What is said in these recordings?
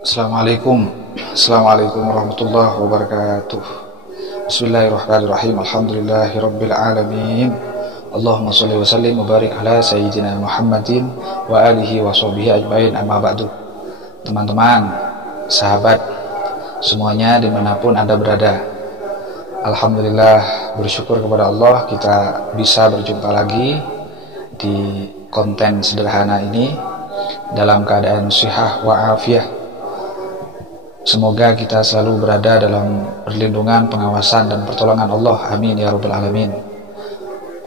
Assalamualaikum warahmatullahi wabarakatuh. Bismillahirrahmanirrahim. Alhamdulillahirabbil alamin. Allahumma shalli wa sallim wa barik ala sayyidina Muhammadin wa alihi wa sahbihi ajmain, amma ba'du. Teman-teman, sahabat semuanya dimanapun Anda berada, alhamdulillah, bersyukur kepada Allah kita bisa berjumpa lagi di konten sederhana ini dalam keadaan sihah wa afiyah. Semoga kita selalu berada dalam perlindungan, pengawasan, dan pertolongan Allah. Amin ya rabbal alamin.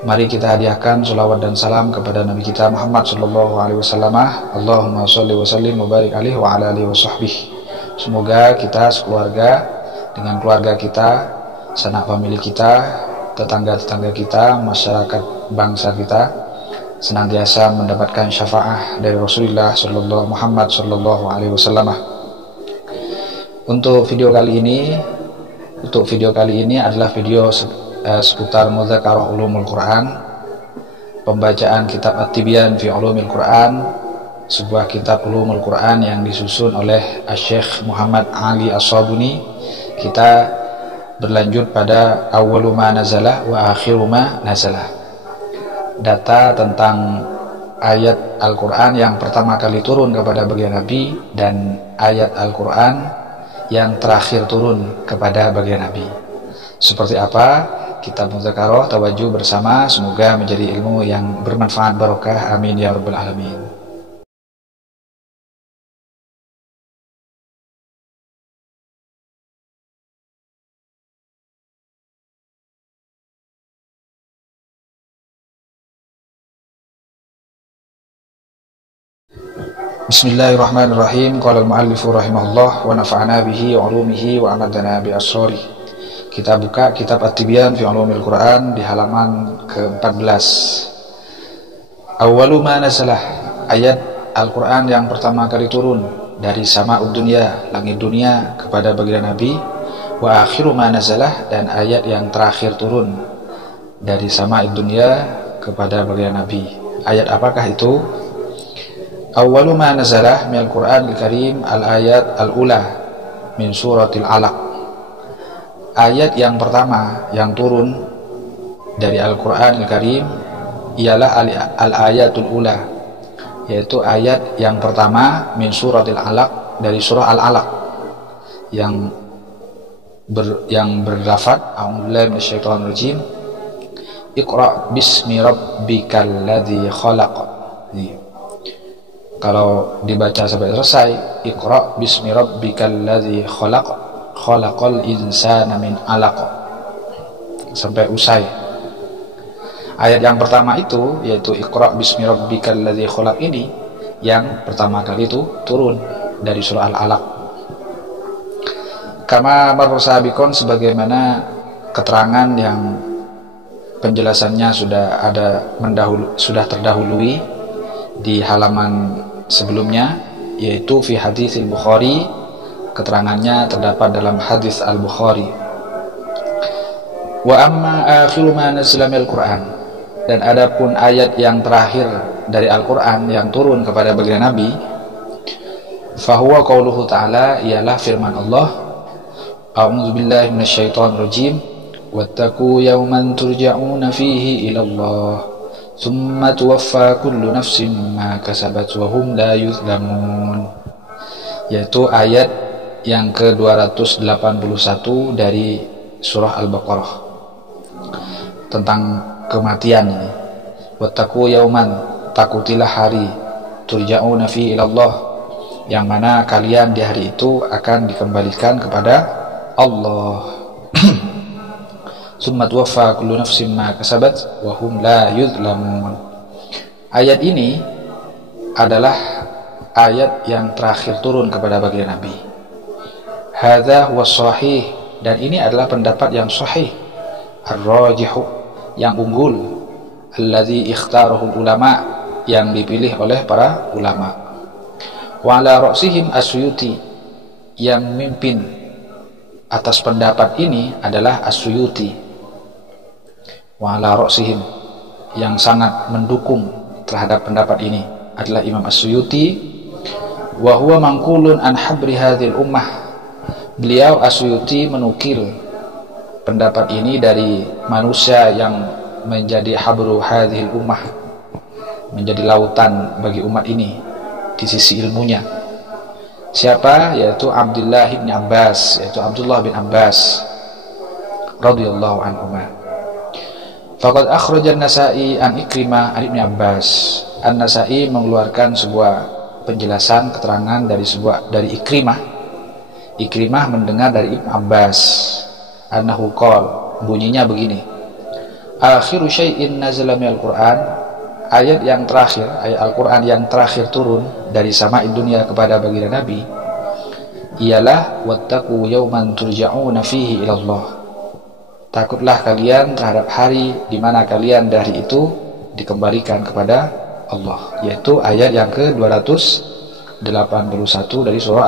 Mari kita hadiahkan salawat dan salam kepada Nabi kita Muhammad sallallahu alaihi wasallam. Allahumma sholli wa sallim wa barik alaihi wa ala alihi wa sahbihi. Semoga kita sekeluarga dengan keluarga kita, sanak famili kita, tetangga-tetangga kita, masyarakat bangsa kita senantiasa mendapatkan syafaat dari Rasulullah sallallahu Muhammad sallallahu alaihi wasallam. Untuk video kali ini adalah video seputar Mudzakarah Ulumul Quran, pembacaan kitab At-Tibyan fi Ulumil Quran, sebuah kitab Ulumul Quran yang disusun oleh Syekh Muhammad Ali As-Sabuni. Kita berlanjut pada awwalu ma nazalah wa akhiru ma nazalah. Data tentang ayat Al-Quran yang pertama kali turun kepada baginda Nabi dan ayat Al-Quran yang terakhir turun kepada baginda Nabi. Seperti apa kitab Mudzakarah? Tawajuh bersama, semoga menjadi ilmu yang bermanfaat barokah. Amin ya rabbal alamin. Bismillahirrahmanirrahim. Qala al-muallifu rahimahullah wa nafa'ana bihi wa ulumihi wa amadana bi asrari. Kita buka kitab At-Tibyan fi Ulumil Quran di halaman ke-14. Awwalu ma nazalah, ayat Al-Quran yang pertama kali turun dari sama'ud dunya, langit dunia, kepada baginda Nabi. Wa akhiru ma nazalah, dan ayat yang terakhir turun dari sama'ud dunya kepada baginda Nabi. Ayat apakah itu? Awwalu ma nazalah minal Qur'anil Karim al-ayat al-ula min suratil Alaq. Ayat yang pertama yang turun dari Al-Qur'anil Karim ialah al-ayatul ula, yaitu ayat yang pertama min suratil Alaq, dari surah Al-Alaq yang berlafaz a'udzubillahi minasyaitonir rajim, Iqra bismi rabbikal ladzi khalaq. Kalau dibaca sampai selesai, Iqra bismi rabbikal ladzi khalaq, khalaqal insana min 'alaq, sampai usai. Ayat yang pertama itu, yaitu Iqra bismi rabbikal ladzi khalaq, ini yang pertama kali itu turun dari surah Al-Alaq. Kama marsabiqon, sebagaimana keterangan yang penjelasannya sudah terdahului di halaman sebelumnya, yaitu fi hadits al-Bukhari. Keterangannya terdapat dalam hadis al-Bukhari. Wa amma akhiru ma nazala minal Qur'an, dan adapun ayat yang terakhir dari Al-Qur'an yang turun kepada baginda Nabi, fahuwa qauluhu ta'ala, ialah firman Allah, a'udzubillahi minasyaitonir rajim, wattaqu yawman turja'una fihi ilallah thumma tuwaffa kullu nafsin ma kasabat wa hum la yuzlamun. Yaitu ayat yang ke-281 dari surah Al-Baqarah tentang kematian ini. Wattaqu yauman, takutilah hari, turja'una fi ilallah, yang mana kalian di hari itu akan dikembalikan kepada Allah. Summa tuwaffa kullu nafsin ma kasabat wa hum la yuzlamun. Ayat ini adalah ayat yang terakhir turun kepada baginda Nabi. Hadza huwa shahih, dan ini adalah pendapat yang sahih, ar-rajihu, yang unggul, alladzi ikhtarahu ulama, yang dipilih oleh para ulama. Wa ala ra'sihim As-Suyuti, yang memimpin atas pendapat ini adalah As-Suyuti. Wa ala ra'sihim, yang sangat mendukung terhadap pendapat ini adalah Imam As-Suyuti. wa huwa manqulun an habri hadhil ummah. Beliau Asyuti menukil pendapat ini dari manusia yang menjadi habru hadhil ummah, menjadi lautan bagi umat ini di sisi ilmunya. Siapa? Yaitu Abdullah bin Abbas, yaitu Abdullah bin Abbas radhiyallahu anhuma. Faqad akhraja an-Nasa'i an Ikrimah an Ibnu Abbas. An-Nasa'i mengeluarkan sebuah penjelasan keterangan dari Ikrimah. Ikrimah mendengar dari Ibnu Abbas annahu qala, bunyinya begini: akhiru syai'in nazala minal Qur'an, ayat yang terakhir, ayat Al-Qur'an yang terakhir turun dari sama'id dunia kepada baginda Nabi ialah wattaqu yawman turja'una fihi ila Allah. Takutlah kalian terhadap hari di mana kalian dari itu dikembalikan kepada Allah, yaitu ayat yang ke-281 dari surah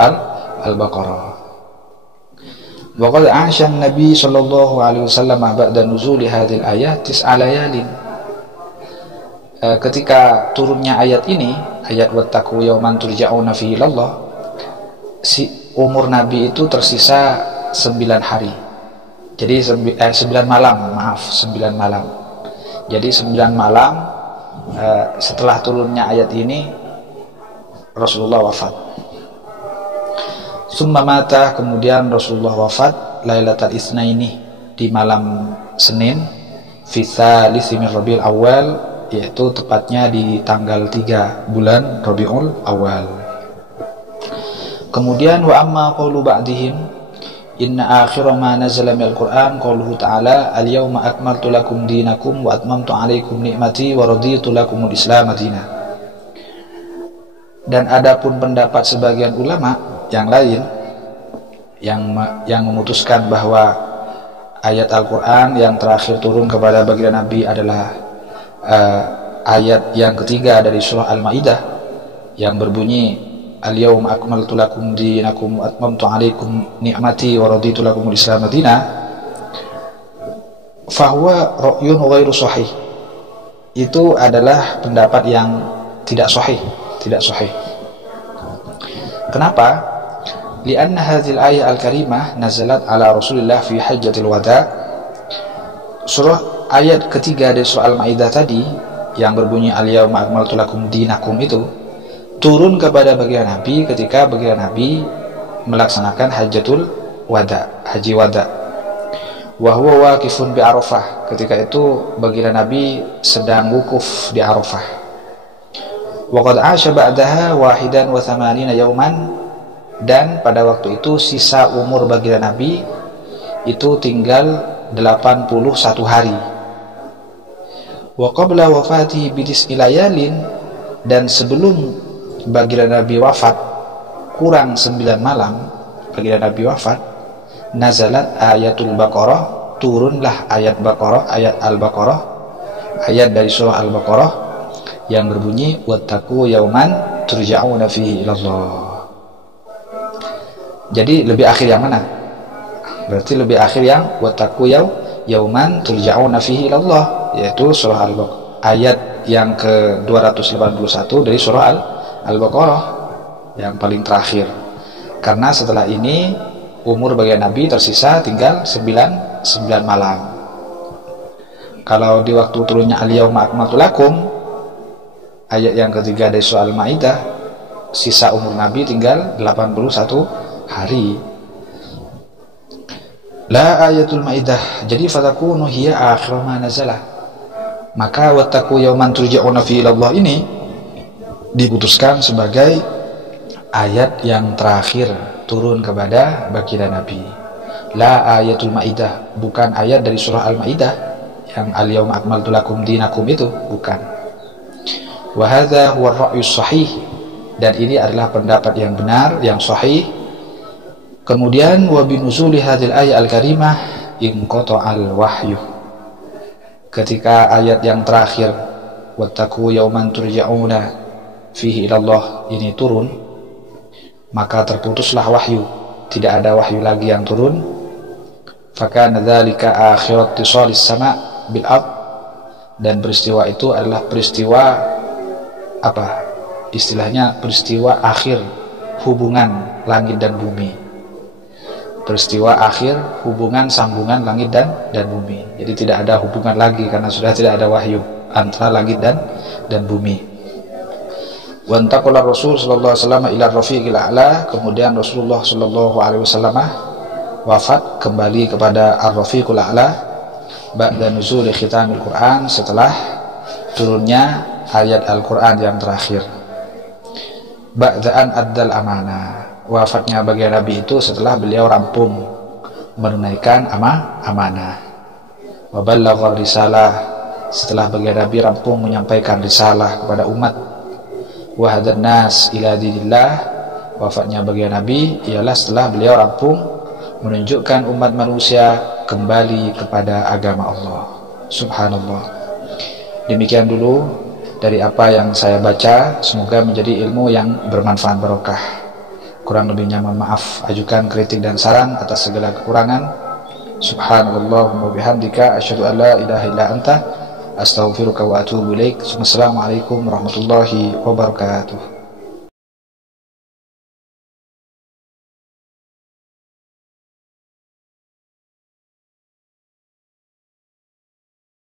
Al-Baqarah. Wa qad 'asha an-nabi sallallahu alaihi wasallam ba'da nuzuli hadhil ayat 9 layalin. Ketika turunnya ayat ini, ayat wattaqu yawman turja'una fihi ila Allah, umur Nabi itu tersisa 9 hari. Jadi 9 malam, 9 malam. Jadi 9 malam setelah turunnya ayat ini Rasulullah wafat. Summa mata, kemudian Rasulullah wafat Lailatul Itsnaini, di malam Senin, fi tsalits min Rabiul Awal, yaitu tepatnya di tanggal 3 bulan Rabiul Awal. Kemudian wa amma qaulu ba'dihim inna akhira ma nazala minal Qur'an qauluhu ta'ala al-yawma akmaltu lakum dinakum wa atmamtu 'alaikum ni'mati wa raditu lakumul Islam madina. Dan adapun pendapat sebagian ulama yang lain yang memutuskan bahwa ayat Al-Qur'an yang terakhir turun kepada baginda Nabi adalah ayat yang ketiga dari surah Al-Maidah yang berbunyi al-yawma akmaltu lakum dinakum wa atmamtu 'alaikum ni'mati wa raditu lakumul Islam madina, fahuwa ra'yun ghairu sahih. Itu adalah pendapat yang tidak sahih. Kenapa? Lianna hadhil ayat al-karimah nazalat ala Rasulillah fi hajjatil wada. Surah ayat ketiga dari surah Al-Maidah tadi yang berbunyi al-yawma akmaltu lakum dinakum itu turun kepada baginda Nabi ketika baginda Nabi melaksanakan hajjatul wada, haji wada. Wa huwa waqifun bi Arafah, ketika itu baginda Nabi sedang wukuf di Arafah. Wa qad 'asha ba'daha 81 yawman, dan pada waktu itu sisa umur baginda Nabi itu tinggal 81 hari. Wa qabla wafatihi bi 9 layalin, dan sebelum baginda Nabi wafat kurang 9 malam, baginda Nabi wafat, nazalat ayatul Baqarah, turunlah ayat Baqarah, ayat Al-Baqarah, ayat dari surah Al-Baqarah yang berbunyi wattaqu yauman turja'una fihi ila Allah. Jadi lebih akhir yang mana? Berarti lebih akhir yang wattaqu yauman turja'una fihi ila Allah, yaitu surah Al-Baqarah, ayat yang ke-281 dari surah Al-Baqarah yang paling terakhir. Karena setelah ini umur baginda Nabi tersisa tinggal 9 malam. Kalau di waktu turunnya al-yawma akmaltu lakum, ayat yang ketiga dari surah Al-Maidah, sisa umur Nabi tinggal 81 hari. La ayatul Maidah, jadi fatakunu hiya akhir ma nazalah. Maka wattaqu yawman turja'una fi ilallah ini diputuskan sebagai ayat yang terakhir turun kepada baginda Nabi. La ayatul Maidah, bukan ayat dari surah Al-Maidah yang al-yawma akmaltu lakum dinakum itu, bukan. Wa hadza huwa ar-ra'yus sahih, dan ini adalah pendapat yang benar, yang sahih. Kemudian wa binuzuli hadhil ayat al-karimah inqata'al wahyu. Ketika ayat yang terakhir wattaqu yawman turja'una fihi ilallah ini turun, maka terputuslah wahyu, tidak ada wahyu lagi yang turun. Fakana dzalika akhirat tisalis sama' bil ard, dan peristiwa itu adalah peristiwa apa? Istilahnya peristiwa akhir hubungan langit dan bumi. Peristiwa akhir hubungan sambungan langit dan bumi. Jadi tidak ada hubungan lagi karena sudah tidak ada wahyu antara langit dan bumi. Wa antaqala Rasul sallallahu alaihi wasallam ila rafiqil a'la, kemudian Rasulullah sallallahu alaihi wasallam wafat kembali kepada ar-rafiqul a'la ba'da nuzul khitamil Quran, setelah turunnya ayat Al-Quran yang terakhir. Ba'da'an addal amanah, wafatnya baginda Nabi itu setelah beliau rampung menunaikan amanah. Wa ballagha risalah, setelah baginda Nabi rampung menyampaikan risalah kepada umat. Wa hadan nas ila dinillah, wafatnya baginda Nabi ialah setelah beliau rampung menunjukkan umat manusia kembali kepada agama Allah. Subhanallah. Demikian dulu dari apa yang saya baca, semoga menjadi ilmu yang bermanfaat barokah. Kurang lebihnya mohon maaf, ajukan kritik dan saran atas segala kekurangan. Subhanallahumma bihamdika asyhadu an la ilaha illa anta astaghfiruka wa atubu ilaik. Assalamualaikum warahmatullahi wabarakatuh.